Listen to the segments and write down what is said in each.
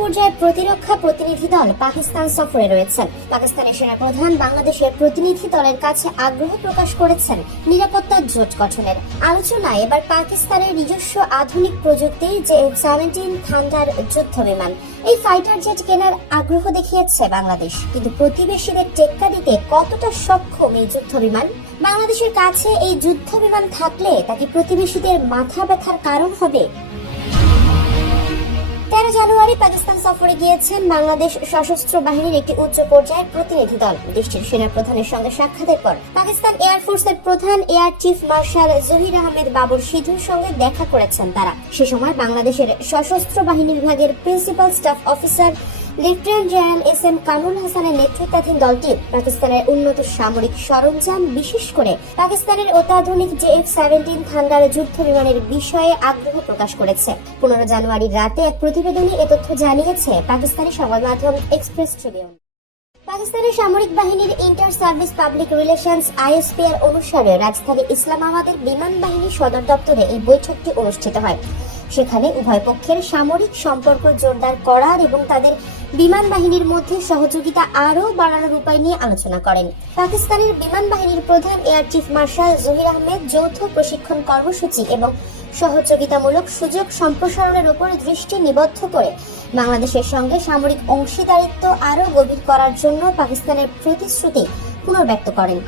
পর্যায়ে প্রতিরক্ষা প্রতিনিধি দল পাকিস্তান সফরে রয়েছেন। পাকিস্তানের সেনাপ্রধান বাংলাদেশের প্রতিনিধি দলের কাছে আগ্রহ প্রকাশ করেছেন নিরাপত্তা জোট গঠনের। আলোচনায় এবার পাকিস্তানের নিজস্ব আধুনিক প্রযুক্তি, যে সেভেন্টিন থান্ডার যুদ্ধ বিমান এই ফাইটার জেট কেনার আগ্রহ দেখিয়েছে বাংলাদেশ। কিন্তু প্রতিবেশীদের টেক্কা দিতে কতটা সক্ষম এই যুদ্ধ বিমান বাংলাদেশের কাছে এই যুদ্ধ বিমান থাকলে তা কি প্রতিবেশীদের মাথা ব্যথার কারণ হবে তেরো জানুয়ারি পাকিস্তান সফরে গিয়েছেন বাংলাদেশ সশস্ত্র বাহিনীর একটি উচ্চ পর্যায়ের প্রতিনিধি দল। দেশটির সেনা প্রধানের সঙ্গে সাক্ষাতের পর পাকিস্তান এয়ারফোর্সের প্রধান air chief marshal Zaheer Ahmed Babar সিধুর সঙ্গে দেখা করেছেন তারা। সে সময় বাংলাদেশের সশস্ত্র বাহিনী বিভাগের principal staff officer lieutenant general S M Kamrul হাসানের নেতৃত্বাধীন দলটি পাকিস্তানের উন্নত সামরিক সরঞ্জাম, বিশেষ করে পাকিস্তানের অত্যাধুনিক জে এফ সেভেন্টিন থান্ডার যুদ্ধ বিমানের বিষয়ে আগ্রহ প্রকাশ করেছে। পনেরো জানুয়ারি রাতে এক প্রতিবেদনে এ তথ্য জানিয়েছে পাকিস্তানি সংবাদ মাধ্যম এক্সপ্রেস ট্রিবিউন। পাকিস্তানের সামরিক বাহিনীর inter service public relations ISPR অনুসারে রাজধানী ইসলামাবাদের বিমান বাহিনী সদর দপ্তরে এই বৈঠকটি অনুষ্ঠিত হয়। সেখানে উভয় পক্ষের সামরিক সম্পর্ক জোরদার করার এবং তাদের বিমান বাহিনীর মধ্যে সহযোগিতা আরও বাড়ানোর উপায় নিয়ে আলোচনা করেন। পাকিস্তানের বিমান বাহিনীর প্রধান air chief marshal Zaheer Ahmed যৌথ প্রশিক্ষণ কর্মসূচি এবং সহযোগিতামূলক সুযোগ সম্প্রসারণের উপর দৃষ্টি নিবদ্ধ করে বাংলাদেশের সঙ্গে সামরিক অংশীদারিত্ব আরও গভীর করার জন্য পাকিস্তানের প্রতিশ্রুতি পুনর্ব্যক্ত করেন।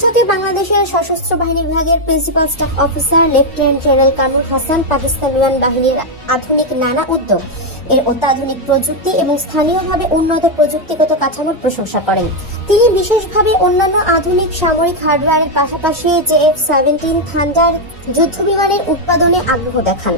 বৈঠকে বাংলাদেশের সশস্ত্র বাহিনী বিভাগের principal staff officer lieutenant general Kamrul Hasan, Pakistan বিমান বাহিনীর আধুনিক নানা উদ্যোগ। এর অত্যাধুনিক প্রযুক্তি এবং স্থানীয়ভাবে উন্নত প্রযুক্তিগত কাঠামোর প্রশংসা করেন। তিনি বিশেষভাবে অন্যান্য আধুনিক সামরিক হার্ডওয়্যারের পাশাপাশি জে এফ সেভেন্টিন, থান্ডার যুদ্ধ বিমানের উৎপাদনে আগ্রহ দেখান।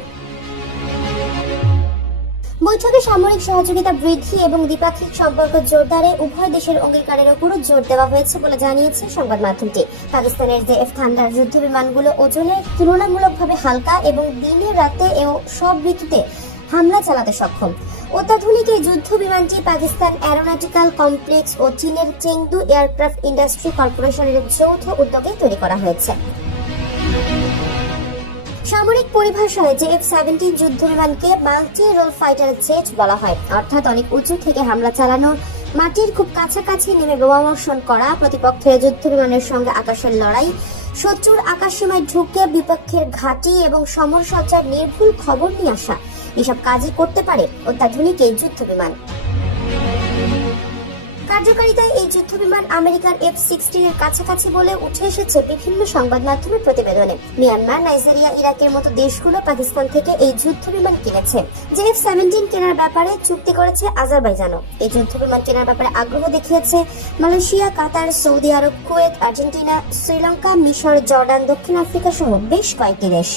বৈঠকে সামরিক সহযোগিতা বৃদ্ধি এবং দ্বিপাক্ষিক সম্পর্ক জোরদারে, উভয় দেশের অঙ্গীকারের উপরও জোর দেওয়া হয়েছে বলে জানিয়েছে সংবাদ মাধ্যমটি। পাকিস্তানের যে এফ থান্ডার যুদ্ধ বিমানগুলো ওজনে তুলনামূলকভাবে হালকা এবং দিনে রাতে ও সব ঋতুতে হামলা চালাতে সক্ষম। অত্যাধুনিক এই যুদ্ধ বিমানটি পাকিস্তান অ্যারোনটিক্যাল কমপ্লেক্স ও চীনের চেংদু এয়ারক্রাফট ইন্ডাস্ট্রি কর্পোরেশনের যৌথ উদ্যোগে তৈরি করা হয়েছে। সামরিক পরিভাষায় যে এফ সেভেন্টিন যুদ্ধ বিমানকে মাল্টি রোল ফাইটার জেট বলা হয়। অর্থাৎ অনেক উঁচু থেকে হামলা চালানো মাটির খুব কাছাকাছি নেমে বোমাবর্ষণ করা প্রতিপক্ষের যুদ্ধ বিমানের সঙ্গে আকাশের লড়াই, শত্রুর আকাশসীমায় ঢুকে বিপক্ষের ঘাঁটি এবং সমরসজ্জার নির্ভুল খবর নিয়ে আসা। এসব কাজই করতে পারে অত্যাধুনিক এই যুদ্ধ বিমান। কার্যকারিতায় এই যুদ্ধ বিমান আমেরিকার এফ সিক্সটিন এর কাছাকাছি বলে উঠে এসেছে বিভিন্ন সংবাদ মাধ্যমের প্রতিবেদনে। মিয়ানমার, নাইজেরিয়া, ইরাকের মতো দেশগুলো পাকিস্তান থেকে এই যুদ্ধ বিমান কিনেছে, যে এফ সেভেন্টিন কেনার ব্যাপারে চুক্তি করেছে আজারবাইজানও। এই যুদ্ধ বিমান কেনার ব্যাপারে আগ্রহ দেখিয়েছে Malaysia, Qatar, Saudi Arab, Kuwait, Argentina, Sri Lanka, মিশর, জর্ডান, দক্ষিণ আফ্রিকা সহ বেশ কয়েকটি দেশ।